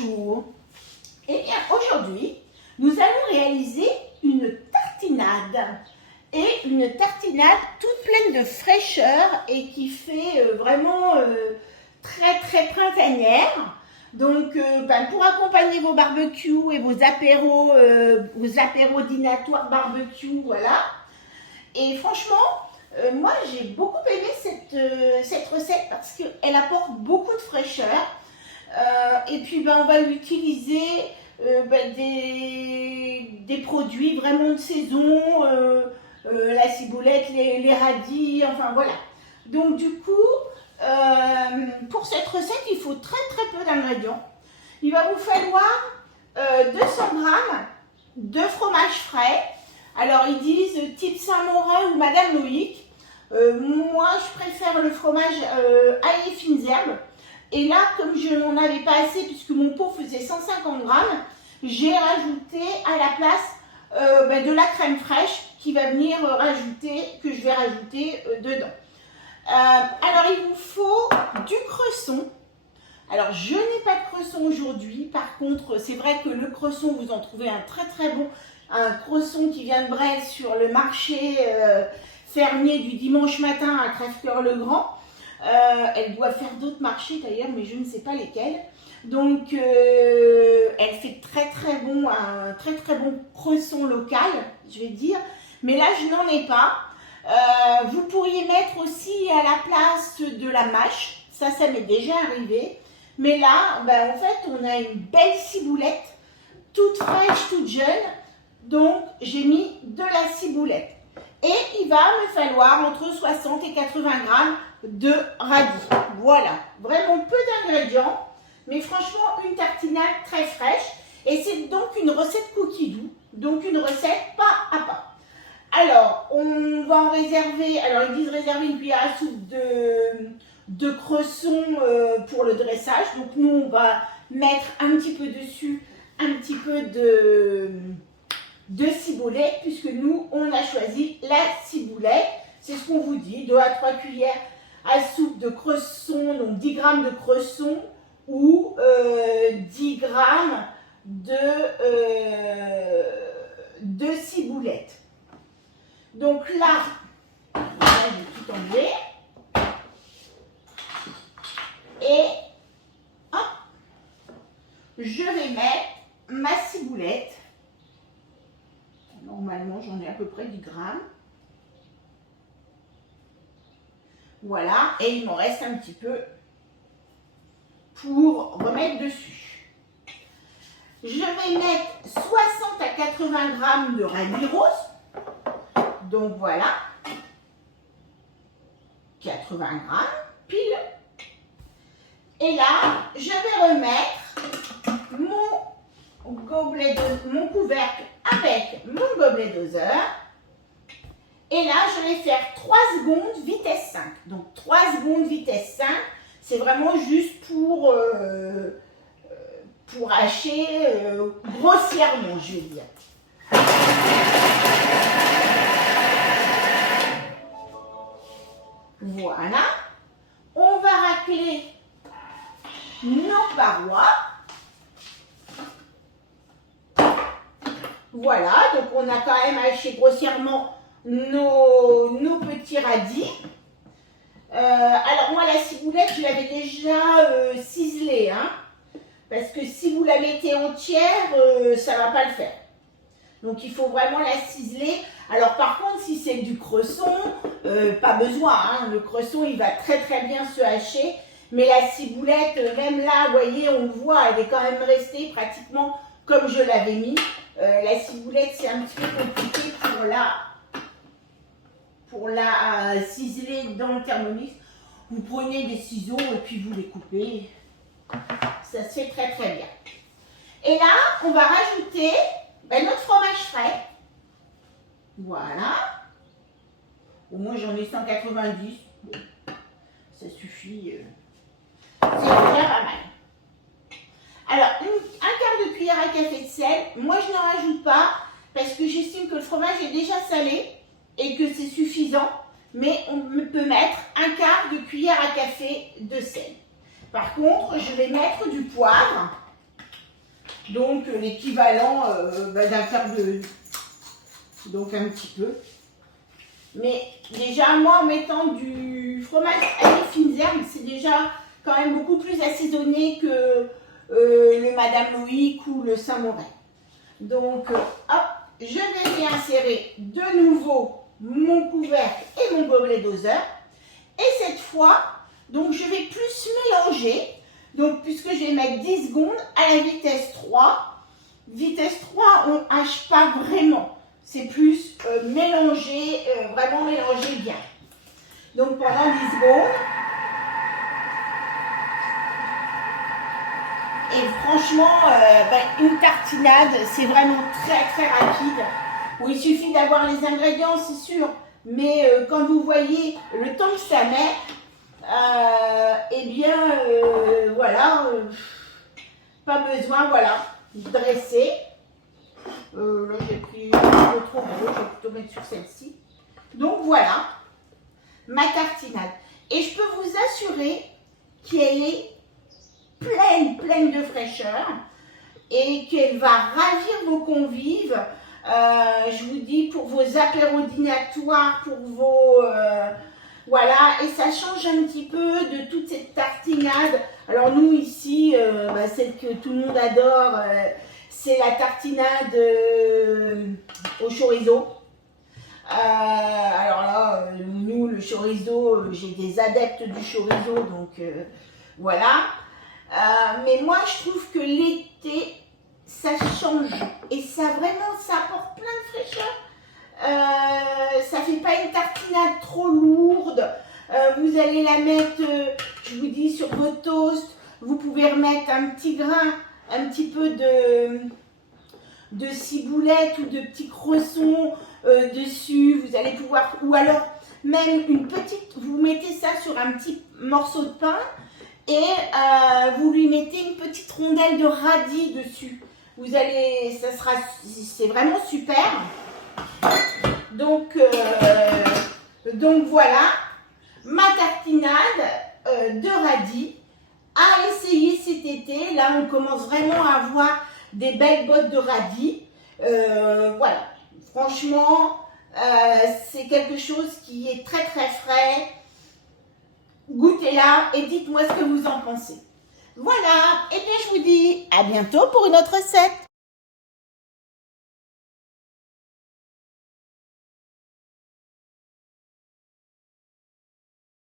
Bonjour. Eh bien, aujourd'hui, nous allons réaliser une tartinade. Et une tartinade toute pleine de fraîcheur et qui fait vraiment très printanière. Donc, pour accompagner vos barbecues et vos apéros dînatoires barbecue, voilà. Et franchement, moi j'ai beaucoup aimé cette recette parce qu'elle apporte beaucoup de fraîcheur. Et puis on va utiliser des produits vraiment de saison, la ciboulette, les radis, enfin voilà. Donc du coup, pour cette recette, il faut très peu d'ingrédients. Il va vous falloir 200 g de fromage frais. Alors ils disent type Saint-Morin ou Madame Loïc. Moi je préfère le fromage ail et fines herbes. Et là, comme je n'en avais pas assez puisque mon pot faisait 150 g, j'ai rajouté à la place de la crème fraîche que je vais rajouter dedans. Alors il vous faut du cresson. Alors je n'ai pas de cresson aujourd'hui, par contre c'est vrai que le cresson, vous en trouvez un très bon, un cresson qui vient de Brest sur le marché fermier du dimanche matin à Crèvecoeur-le-Grand. Elle doit faire d'autres marchés d'ailleurs, mais je ne sais pas lesquels. Donc elle fait un très bon cresson local, je vais dire, mais là je n'en ai pas. Vous pourriez mettre aussi à la place de la mâche, ça m'est déjà arrivé. Mais là, en fait, on a une belle ciboulette, toute fraîche, toute jeune. Donc, j'ai mis de la ciboulette. Et il va me falloir entre 60 et 80 g de radis. Voilà, vraiment peu d'ingrédients. Mais franchement, une tartinade très fraîche. Et c'est donc une recette cookie doux. Donc, une recette pas à pas. Alors, on va en réserver, alors ils disent réserver une cuillère à soupe de cresson pour le dressage. Donc nous, on va mettre un petit peu dessus, un petit peu de ciboulette, puisque nous, on a choisi la ciboulette. C'est ce qu'on vous dit, 2 à 3 cuillères à soupe de cresson, donc 10 g de cresson ou 10 g de ciboulette. Donc là, je vais tout enlever. Et hop, je vais mettre ma ciboulette. Normalement, j'en ai à peu près 10 g. Voilà, et il m'en reste un petit peu pour remettre dessus. Je vais mettre 60 à 80 g de radis rose. Donc voilà, 80 g pile. Et là, je vais remettre mon couvercle avec mon gobelet doseur. Et là, je vais faire 3 secondes vitesse 5. Donc 3 secondes vitesse 5, c'est vraiment juste pour hacher grossièrement, je vais dire. Voilà, on va racler nos parois. Voilà, donc on a quand même haché grossièrement nos petits radis. Alors moi, la ciboulette, je l'avais déjà ciselée, hein, parce que si vous la mettez entière, ça ne va pas le faire. Donc il faut vraiment la ciseler. Alors par contre, si c'est du cresson, pas besoin, hein. Le cresson il va très bien se hacher. Mais la ciboulette, même là, vous voyez, on le voit, elle est quand même restée pratiquement comme je l'avais mis. La ciboulette, c'est un petit peu compliqué pour la ciseler dans le Thermomix. Vous prenez des ciseaux et puis vous les coupez. Ça se fait très bien. Et là, on va rajouter notre fromage frais. Voilà. Au moins, j'en ai 190. Ça suffit. C'est déjà pas mal. Alors, un quart de cuillère à café de sel. Moi, je n'en rajoute pas parce que j'estime que le fromage est déjà salé et que c'est suffisant. Mais on peut mettre un quart de cuillère à café de sel. Par contre, je vais mettre du poivre. Donc l'équivalent d'un quart de... Donc un petit peu. Mais déjà, moi, en mettant du fromage à les fines herbes, c'est déjà quand même beaucoup plus assaisonné que le Madame Loïc ou le Saint-Morin. Donc, hop, je vais réinsérer de nouveau mon couvercle et mon gobelet doseur. Et cette fois, donc je vais plus mélanger. Donc, puisque je vais mettre 10 secondes à la vitesse 3. Vitesse 3, on ne hache pas vraiment. C'est plus mélanger, vraiment mélanger bien. Donc, pendant 10 secondes. Et franchement, une tartinade, c'est vraiment très très rapide. Où il suffit d'avoir les ingrédients, c'est sûr. Mais quand vous voyez le temps que ça met, eh bien, voilà, pas besoin, voilà, de dresser. Là, j'ai pris un peu trop gros, je vais plutôt mettre sur celle-ci. Donc voilà, ma tartinade. Et je peux vous assurer qu'elle est pleine de fraîcheur et qu'elle va ravir vos convives. Je vous dis, pour vos apéros dînatoires, pour vos... voilà, et ça change un petit peu de toute cette tartinade. Alors nous ici, celle que tout le monde adore, c'est la tartinade au chorizo. Alors là, nous, le chorizo, j'ai des adeptes du chorizo, donc voilà. Mais moi, je trouve que l'été, ça change et ça vraiment, ça apporte plein de fraîcheur. Ça fait pas une tartinade trop lourde. Vous allez la mettre, je vous dis, sur vos toasts. Vous pouvez remettre un petit grain, un petit peu de ciboulette ou de petits croissants dessus. Vous allez pouvoir, ou alors même une petite, vous mettez ça sur un petit morceau de pain. Et vous lui mettez une petite rondelle de radis dessus. Vous allez, ça sera, c'est vraiment super. Donc voilà, ma tartinade de radis à essayer cet été. Là, on commence vraiment à avoir des belles bottes de radis. Voilà, franchement, c'est quelque chose qui est très très frais. Goûtez-la et dites-moi ce que vous en pensez. Voilà, et bien je vous dis à bientôt pour une autre recette.